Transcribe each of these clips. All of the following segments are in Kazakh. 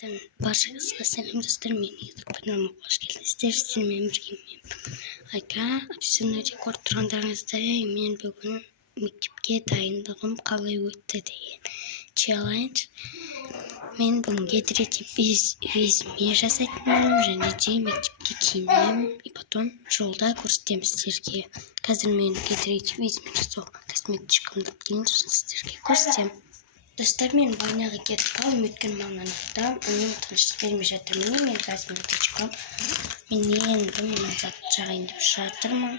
Barchangizga salom do'stlar, meni YouTube kanalimga xush kelibsizlar. Sizlar bilan birgaman. Aka, sizni ko'rib turganlaringizda men bugun maktabga tayinligim qalay o'tdi degan challenge. Men bunga визми жасайтмын және де мектепке киінем, и потом жолда көрсетемін сіздерге. Қазір мен визми жасау косметичкамды кейін сіздерге көрсетемін. Достар, мен баняға кетіп қалдым, өткен маңнанықта оның тыныштық бермей жатыр. Мен косметичкам. Мен енді мына затты жағайын деп жатырмын.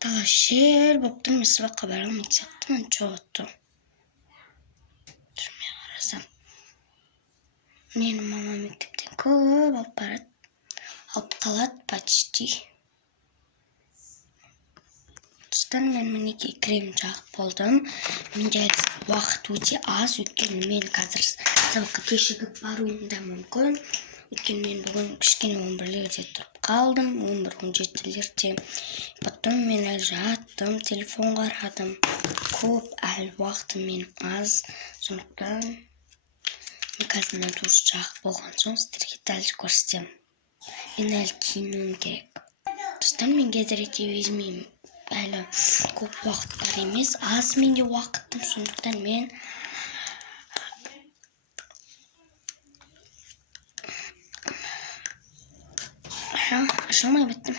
Талашер болып тұрмын, сабаққа бара алмайтын сияқтымын, жоғытты. Түрмей қарасам. Менің мама мектептен көп алып барады. Алып қалады почти. Достар, мен мінекей крем жағып болдым. Менде уақыт өте аз, өйткені мен қазір сабаққа кешігіп баруым да мүмкін. Өйткені мен бүгін кішкене 11-лерде тұрып қалдым, 11-17-лерде. Потом мен әлі жаттым, телефон қарадым. Көп әлі уақытым мен аз. Сондықтан мен қазір душ жағып болған соң сіздерге дәл көрсетемін. Мен әлі киінуім керек. Достар, менге визми әлі көп уақыт бар емес, аз менде уақытым. Сондықтан мен ашылмай біттім.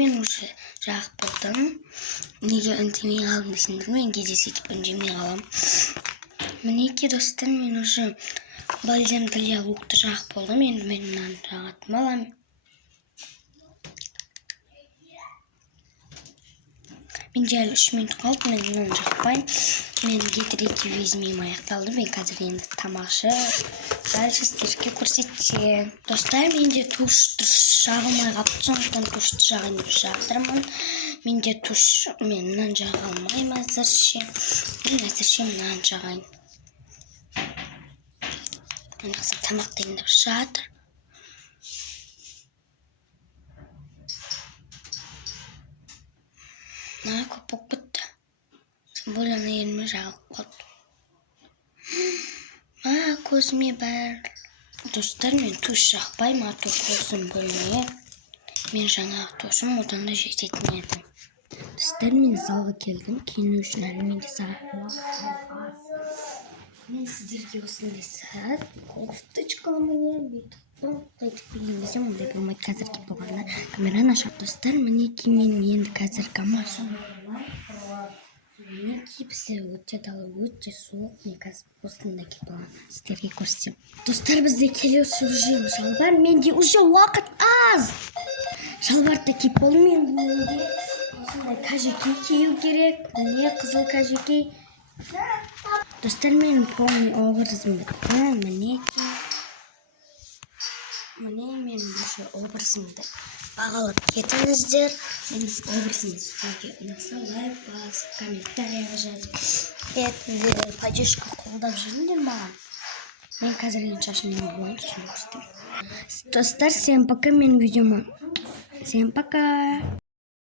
Мен уже жағып болдым. Неге үндемей қалдым десеңдер, мен кейде сөйтіп үндемей қалам. Мінекей достар, мен уже бальзам для лукты жағып болдым. Енді мен мынаны жағатын боламын. Менде әлі 3 минут қалды, мен мынаны жақпайын. Мен визмим аяқталды. Мен қазір енді тамашы дальше сіздерге көрсетсем. Достар, менде туш жағылмай қалыпты, сондықтан тушты жағайын деп жатырмын. Менде туш, мен мынаны жаға алмаймын әзірше. Мен әзірше мынаны жағайын. Мен қазір тамақ дайындап жатыр. Мына көп болып кетті. Бойлана еліме жағылып қалды. Мына көзіме бәр. Достар, мен туш жақпаймын, аты көзім бөліне. Мен жаңағы тушым одан да жететін едім. Достар, мен залға келдім, киіну үшін әлі менде сағат аз. Мен сіздерге осындай сағат кофточкамын бүйтіп қайтып келген кезде ондай болмайды. Қазір киіп болғанда камераны ашып. Достар, мінекей мен енді қазір машинаға мінекей бізде өте дала, өте суық. Мен қазір осында киіп болған сіздерге көрсетемін. Достар, бізде келесі уже шалбар. Менде уже уақыт аз. Шалбарды киіп болдым. Менде осындай кажеки кию керек. Міне қызыл кажеки. Достар, менің полный образым бітті. Міне мен уже образымды бағалап кетіңіздер. Менің образымды сіздерге ұнаса лайк басып, комментарияға жазып кетіңіздер. Поддержка қолдап жүріңдер маған. Мен қазір енді шашымды бояйын, сосын көрсетемін. Достар, всем пока, менің видеома. Всем пока.